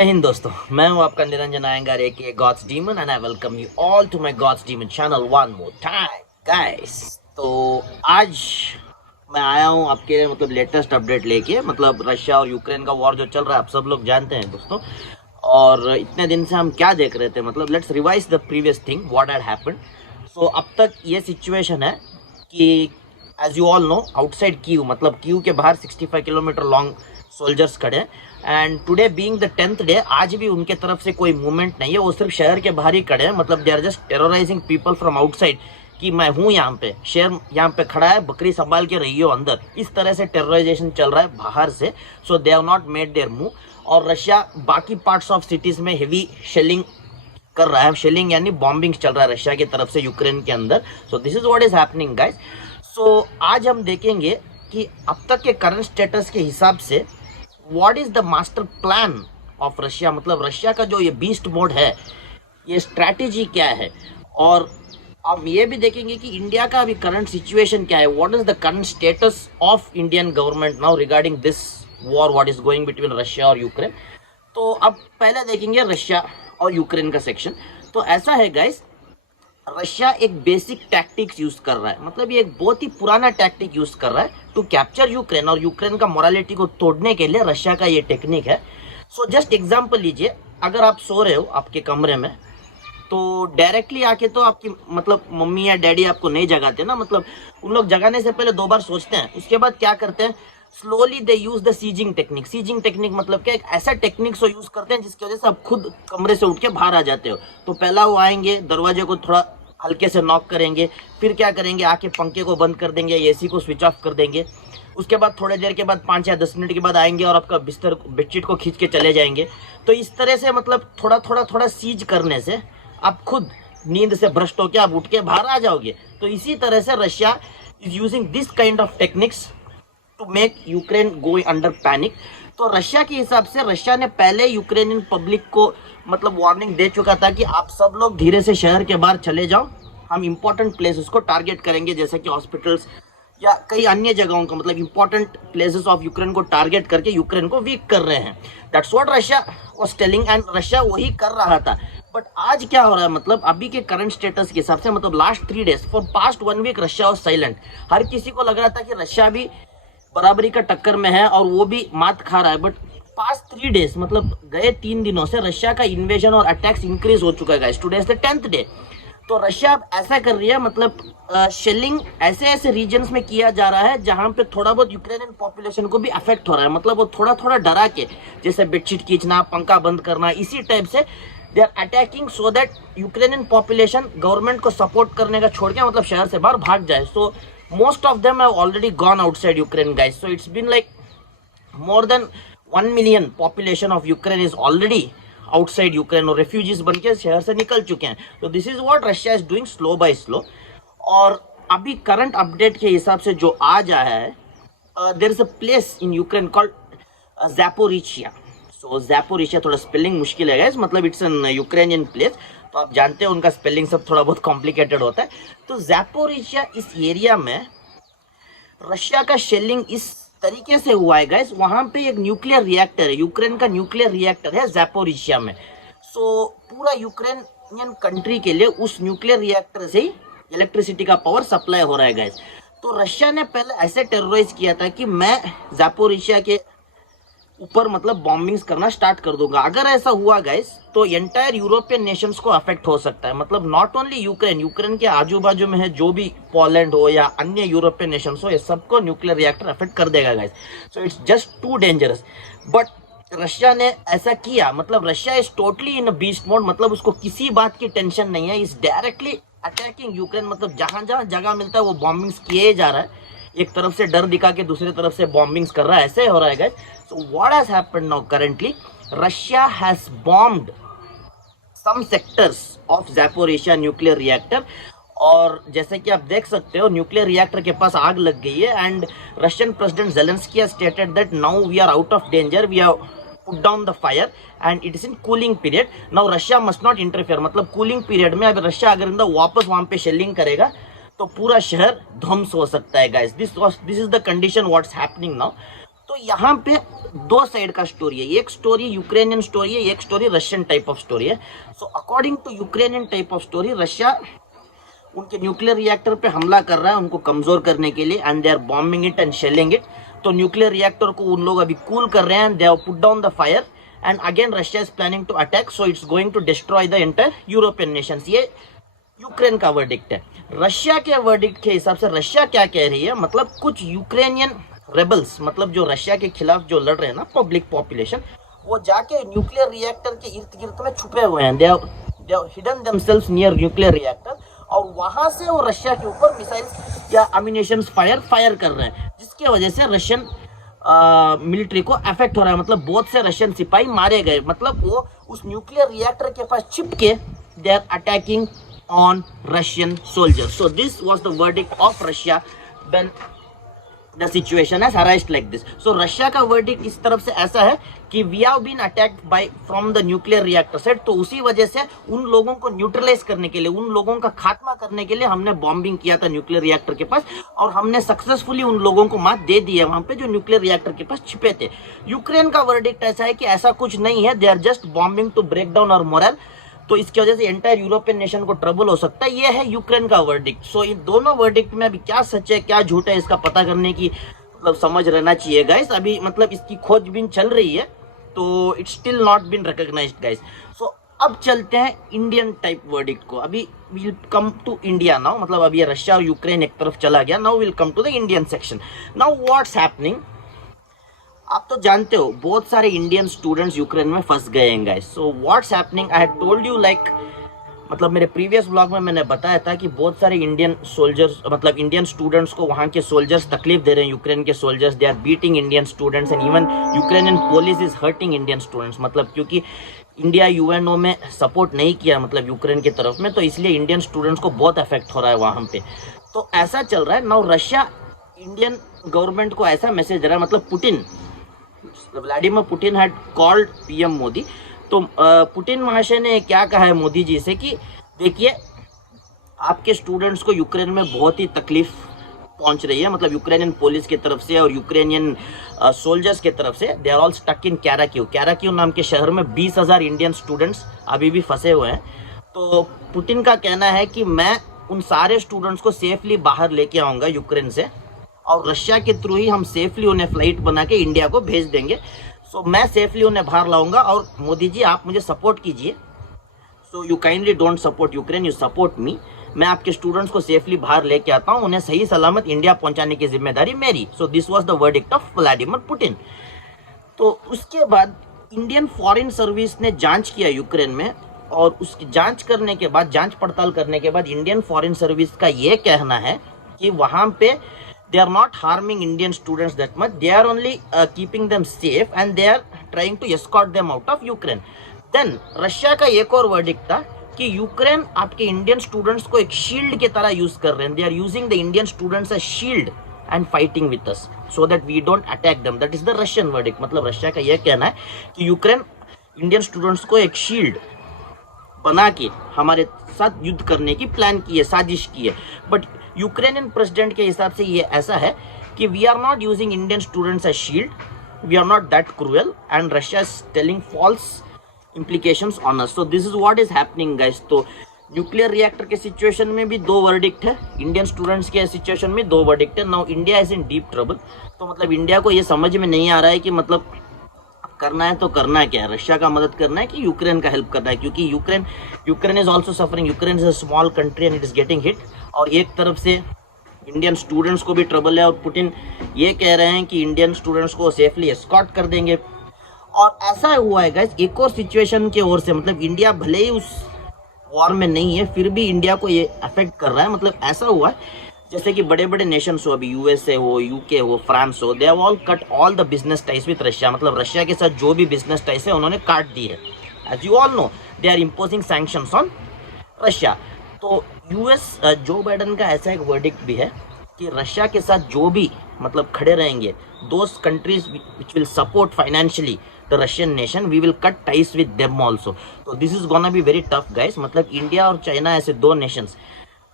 जय हिंद दोस्तों, मैं हूं आपका निरंजन आयंगार के gods demon and I welcome you all to my gods demon channel one more time guys. तो आज मैं आया हूं आपके लेटेस्ट अपडेट लेके। रशिया और यूक्रेन का वॉर जो चल रहा है आप सब लोग जानते हैं दोस्तों। और इतने दिन से हम क्या देख रहे थे, let's revise the previous thing what had happened. So अब तक ये सिचुएशन है कि as you all know outside Kyiv Kyiv के बाहर 65 किलोमीटर लॉन्ग सोल्जर्स खड़े हैं। And today being the 10th day, आज भी उनके तरफ से कोई मूवमेंट नहीं है। वो सिर्फ शहर के बाहर ही खड़े हैं। They are just terrorising people from outside कि मैं हूँ यहाँ पे, शेर यहाँ पे खड़ा है, बकरी संभाल के रही हो अंदर। इस तरह से टेरराइजेशन चल रहा है बाहर से। So they have not made their move. और रशिया बाकी पार्ट्स ऑफ सिटीज में हेवी शेलिंग कर रहा है। शेलिंग यानी बॉम्बिंग चल रहा है रशिया की तरफ से यूक्रेन के अंदर। So this is what is happening guys. So आज हम देखेंगे कि अब तक के करंट स्टेटस के हिसाब से what is the master plan of Russia. Russia का जो ये बीस्ट मोड है, ये स्ट्रैटेजी क्या है। और अब ये भी देखेंगे कि इंडिया का अभी करंट सिचुएशन क्या है। What is the current status of Indian government now regarding this war what is going between Russia और यूक्रेन। तो अब पहले देखेंगे रशिया और यूक्रेन का सेक्शन। तो ऐसा है गाइस, रशिया एक बेसिक टैक्टिक्स यूज कर रहा है। ये एक बहुत ही पुराना टैक्टिक यूज कर रहा है टू कैप्चर यूक्रेन। और यूक्रेन का मोरालिटी को तोड़ने के लिए रशिया का ये टेक्निक है। सो जस्ट एग्जांपल लीजिए, अगर आप सो रहे हो आपके कमरे में, तो डायरेक्टली आके तो आपकी मम्मी या डैडी आपको नहीं जगाते ना। उन लोग जगाने से पहले 2 बार सोचते हैं। उसके बाद क्या करते हैं, slowly they use the seizing technique. Seizing technique क्या, एक ऐसा टेक्निक को यूज करते हैं जिसकी वजह से आप खुद कमरे से उठ के बाहर आ जाते हो। तो पहला वो आएंगे, दरवाजे को थोड़ा हल्के से नॉक करेंगे, फिर क्या करेंगे, आके पंखे को बंद कर देंगे, एसी को स्विच ऑफ कर देंगे। उसके बाद थोड़ी देर के बाद 5 या 10 मिनट के बाद आएंगे और आपका बिस्तर बेडशीट को खींच के चले जाएंगे। तो इस तरह से थोड़ा सीज करने से आप खुद नींद से भ्रष्ट होकर आप उठ के बाहर आ जाओगे। तो इसी तरह से Russia is using this kind of techniques to make Ukraine go under panic. तो रशिया के हिसाब से रशिया ने पहले यूक्रेनियन पब्लिक को वार्निंग दे चुका था कि आप सब लोग धीरे से शहर के बाहर चले जाओ। हम इंपॉर्टेंट प्लेसेस को टारगेट करेंगे, जैसे कि हॉस्पिटल्स या कई अन्य जगहों को इंपॉर्टेंट प्लेसेस ऑफ यूक्रेन को टारगेट करके यूक्रेन को वीक कर रहे हैं। That's what Russia was telling and Russia वही कर रहा था। बट आज क्या हो रहा है, अभी के करंट स्टेटस के हिसाब से last 3 days for past 1 week Russia was silent. हर किसी को लग रहा था कि रशिया भी बराबरी का टक्कर में है और वो भी मात खा रहा है। बट पास्ट 3 डेज गए 3 दिनों से रशिया का इन्वेजन और अटैक्स इंक्रीज हो चुका है guys. Today is the 10th day. तो रशिया अब ऐसा कर रही है, शेलिंग ऐसे ऐसे रीजन्स में किया जा रहा है जहां पे थोड़ा बहुत यूक्रेनियन पॉपुलेशन को भी अफेक्ट हो रहा है। वो थोड़ा डरा के, जैसे बेडशीट खींचना, पंखा बंद करना, इसी टाइप से they are attacking so that Ukrainian population government को सपोर्ट करने का छोड़ के शहर से बाहर भाग जाए। सो most of them have already gone outside Ukraine guys. So it's been like more than 1 million population of Ukraine is already outside Ukraine और refugees बन के शहर से निकल चुके हैं। तो this is what Russia is doing slow by slow। और अभी करंट अपडेट के हिसाब से जो आज आया है, there is a place in Ukraine called Zaporizhia। So Zaporizhia थोड़ा स्पेलिंग मुश्किल है guys, it's an Ukrainian place। तो आप जानते हैं उनका स्पेलिंग सब थोड़ा बहुत कॉम्प्लिकेटेड होता है। तो ज़ैपोरिजिया इस एरिया में रशिया का शेलिंग इस तरीके से हुआ है गाइस। वहां पे एक न्यूक्लियर रिएक्टर है, यूक्रेन का न्यूक्लियर रिएक्टर है ज़ैपोरिजिया में। सो पूरा यूक्रेनियन कंट्री के लिए उस न्यूक्लियर रिएक्टर से ही इलेक्ट्रिसिटी का पावर सप्लाई हो रहा है गाइस। तो रशिया ने पहले ऐसे टेरराइज किया था कि मैं ज़ैपोरिजिया के ऊपर बॉम्बिंग्स करना स्टार्ट कर दूंगा। अगर ऐसा हुआ गाइस तो एंटायर यूरोपियन नेशंस को अफेक्ट हो सकता है। नॉट ओनली यूक्रेन के आजू बाजू में है जो भी पोलैंड हो या अन्य यूरोपियन नेशंस हो, ये सबको न्यूक्लियर रिएक्टर अफेक्ट कर देगा guys. So it's just too dangerous. But Russia ने ऐसा किया, Russia is totally in beast mode. उसको किसी बात की टेंशन नहीं है, इज डायरेक्टली अटैकिंग यूक्रेन। जहां जहां जगह मिलता है वो बॉम्बिंग्स किए जा रहा है। एक तरफ से डर दिखा के दूसरी तरफ से बॉम्बिंग्स कर रहा है, ऐसे हो रहा है guys. So what has happened now currently, Russia has bombed some sectors of Zaporizhzhia nuclear reactor. और जैसे कि आप देख सकते हो न्यूक्लियर रिएक्टर के पास आग लग गई है। And Russian president Zelensky has stated that now we are out of danger, we have put down the fire and it is in cooling period. Now Russia must not interfere. Cooling period में अब Russia अगर वापस वहां पे shelling करेगा तो पूरा शहर ध्वंस हो सकता है guys. This is the condition what's happening now. तो यहाँ पे दो साइड का स्टोरी है, एक स्टोरी यूक्रेनियन स्टोरी है, एक story Russian type of story है। So according to Ukrainian type of story, Russia उनके न्यूक्लियर रिएक्टर पे हमला कर रहा है उनको कमजोर करने के लिए, and they are bombing it and shelling it. तो न्यूक्लियर रिएक्टर को उन लोग अभी कूल कर रहे हैं, they have put down the fire, and again Russia is planning to attack, so it's going to destroy the entire European nations. ये Ukraine का वर्डिक्ट है। रशिया के वर्डिक्ट के हिसाब से रशिया क्या कह रही है, मतलब कुछ यूक्रेनियन रेबल्स, मतलब जो रशिया के खिलाफ जो लड़ रहे हैं ना पब्लिक पॉपुलेशन, वो जाके न्यूक्लियर रिएक्टर के इर्द गिर्द में छुपे हुए हैं, they have hidden themselves near nuclear reactor, और वहां से वो रशिया के ऊपर मिसाइल्स या अम्यूनिशंस फायर कर रहे हैं, जिसकी वजह से रशियन मिलिट्री को अफेक्ट हो रहा है। मतलब बहुत से रशियन सिपाही मारे गए, मतलब वो उस न्यूक्लियर रिएक्टर के पास छिप के they are attacking on Russian soldiers. So this was the verdict of Russia when the situation has arisen like this. So Russia का verdict इस तरफ से ऐसा है कि we have been attacked by from the nuclear reactor side. तो उसी वजह से उन लोगों को न्यूट्रलाइज करने के लिए, उन लोगों का खात्मा करने के लिए हमने बॉम्बिंग किया था न्यूक्लियर रिएक्टर के पास, और हमने सक्सेसफुली उन लोगों को मात दे दी है वहां पे जो न्यूक्लियर रिएक्टर के पास छिपे थे। यूक्रेन का वर्डिक्ट ऐसा है कि ऐसा कुछ नहीं है, they are just bombing to break down our morale, तो इसकी वजह से एंटायर यूरोपियन नेशन को ट्रबल हो सकता है। ये है यूक्रेन का वर्डिक्ट। सो इन दोनों वर्डिक्ट में अभी क्या सच है क्या झूठ है इसका पता करने की मतलब समझ रहना चाहिए गाइस। अभी मतलब इसकी खोजबीन चल रही है, तो it's still not been recognised guys. So अब चलते हैं इंडियन टाइप वर्डिक्ट को। अभी will come to India now, मतलब अभी रशिया और यूक्रेन एक तरफ चला गया, now will come to the Indian section. Now what's happening, आप तो जानते हो बहुत सारे इंडियन स्टूडेंट्स यूक्रेन में फंस गए हैं guys. So what's happening, I had told you like, मतलब मेरे प्रीवियस ब्लॉग में मैंने बताया था कि बहुत सारे इंडियन सोल्जर्स, मतलब इंडियन स्टूडेंट्स को वहाँ के सोल्जर्स तकलीफ दे रहे हैं, यूक्रेन के soldiers, they are beating Indian students, and even Ukrainian police is hurting Indian students. मतलब क्योंकि इंडिया यूएनओ में सपोर्ट नहीं किया मतलब यूक्रेन की तरफ में, तो इसलिए इंडियन स्टूडेंट्स को बहुत अफेक्ट हो रहा है वहाँ पे। तो ऐसा चल रहा है नाउ, रशिया इंडियन गवर्नमेंट को ऐसा मैसेज दे रहा है, मतलब Putin, Vladimir Putin had called PM Modi. तो पुतिन महाशय ने क्या कहा है मोदी जी से कि देखिए आपके स्टूडेंट्स को यूक्रेन में बहुत ही तकलीफ पहुंच रही है, मतलब यूक्रेनियन पुलिस की तरफ से और यूक्रेनियन सोल्जर्स की तरफ से। They are all stuck in कैराक्यू नाम के शहर में 20,000 इंडियन स्टूडेंट्स अभी भी फंसे हुए हैं। तो पुतिन का कहना है कि मैं उन सारे स्टूडेंट्स को सेफली बाहर लेके आऊँगा यूक्रेन से, और रशिया के थ्रू ही हम सेफली उन्हें फ्लाइट बना के इंडिया को भेज देंगे। सो मैं सेफली उन्हें बाहर लाऊंगा, और मोदी जी आप मुझे सपोर्ट कीजिए। So you kindly don't support Ukraine, you support me. मैं आपके स्टूडेंट्स को सेफली बाहर लेके आता हूँ, उन्हें सही सलामत इंडिया पहुंचाने की जिम्मेदारी मेरी। So this was the verdict of Vladimir Putin. तो उसके बाद इंडियन फॉरेन सर्विस ने जांच किया यूक्रेन में, और उसकी जांच करने के बाद, जांच पड़ताल करने के बाद इंडियन फॉरेन सर्विस का ये कहना है कि वहाँ पे they are not harming Indian students that much, they are only keeping them safe and they are trying to escort them out of Ukraine. Then Russia का एक और वर्डिक्ट था कि यूक्रेन आपके इंडियन स्टूडेंट्स को एक शील्ड की तरह यूज कर रहे हैं, they are using the Indian students as shield and fighting with us so that we don't attack them. That is the Russian verdict. मतलब रशिया का यह कहना है कि यूक्रेन इंडियन स्टूडेंट्स को एक शील्ड बना के हमारे साथ युद्ध करने की प्लान की है, साजिश की है। बट यूक्रेनियन प्रेसिडेंट के हिसाब से ये ऐसा है कि we are not using Indian students as shield, we are not that cruel, and Russia is telling false implications on us. So this is what is happening guys. तो nuclear reactor के situation में भी दो verdict है, Indian students के situation में दो verdict है। Now India is in deep trouble. तो मतलब इंडिया को ये समझ में नहीं आ रहा है कि मतलब करना है तो करना क्या है, रशिया का मदद करना है कि यूक्रेन का हेल्प करना है, क्योंकि Ukraine is also suffering, Ukraine is a small country and it is getting hit. और एक तरफ से इंडियन स्टूडेंट्स को भी ट्रबल है, और पुतिन ये कह रहे हैं कि इंडियन स्टूडेंट्स को सेफली एस्कॉर्ट कर देंगे। और ऐसा हुआ है गाइस एक और सिचुएशन के ओर से, मतलब इंडिया भले ही उस वॉर में नहीं है फिर भी इंडिया को ये अफेक्ट कर रहा है। मतलब ऐसा हुआ है जैसे कि बड़े बड़े नेशंस हो, अभी यूएसए हो, यूके हो, फ्रांस हो, they have all cut all the business ties with Russia. मतलब रशिया के साथ जो भी बिजनेस टाइज है उन्होंने काट दी है। As you all know they are imposing sanctions on Russia. तो यूएस जो बाइडन का ऐसा एक वर्डिक्ट भी है कि रशिया के साथ जो भी मतलब खड़े रहेंगे, those countries which will support financially the Russian nation, we will cut ties with them also. तो this is gonna be very tough guys. मतलब इंडिया और चाइना ऐसे दो nations,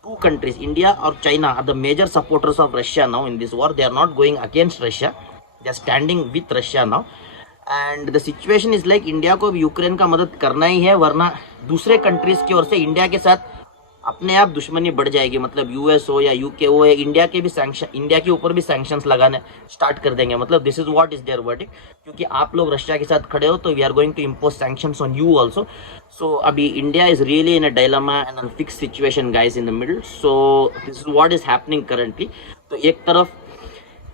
two countries, India or China, are the major supporters of Russia now in this war. They are not going against Russia. They are standing with Russia now and the situation is like India को भी Ukraine का मदद करना ही है, वरना दूसरे countries की ओर से इंडिया के साथ अपने आप दुश्मनी बढ़ जाएगी। मतलब यूएस हो या यूके हो, इंडिया के भी सैंक्शन, इंडिया के ऊपर भी सैंक्शंस लगाने स्टार्ट कर देंगे। मतलब this is what is their verdict, क्योंकि आप लोग रशिया के साथ खड़े हो तो we are going to impose sanctions on you also. So अभी India is really in a dilemma and unfixed situation guys in the middle. So this is what is happening currently. तो एक तरफ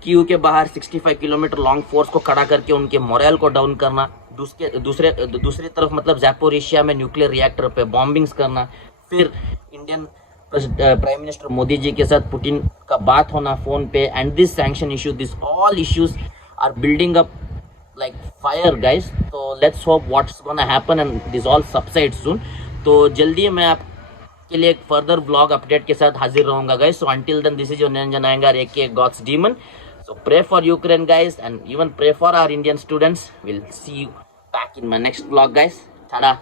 Kyiv के बाहर 65 kilometre long force को खड़ा करके उनके मोरल को डाउन करना, दूसरी तरफ मतलब ज़ैपोरिशिया में न्यूक्लियर रिएक्टर पे बॉम्बिंग्स करना, फिर Indian prime minister Modi ji के साथ पुतिन का बात होना फोन पे, and this sanction issue, this all issues are building up like fire guys. तो let's hope what's gonna happen and this all subside soon. तो जल्दी मैं आपके लिए एक फर्दर व्लॉग अपडेट के साथ हाजिर रहूंगा guys. So until then this is your Niranjan Iyengar aka gods demon. So pray for Ukraine guys, and even pray for our Indian students. We'll see you back in my next vlog guys. Tada.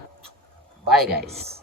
Bye guys.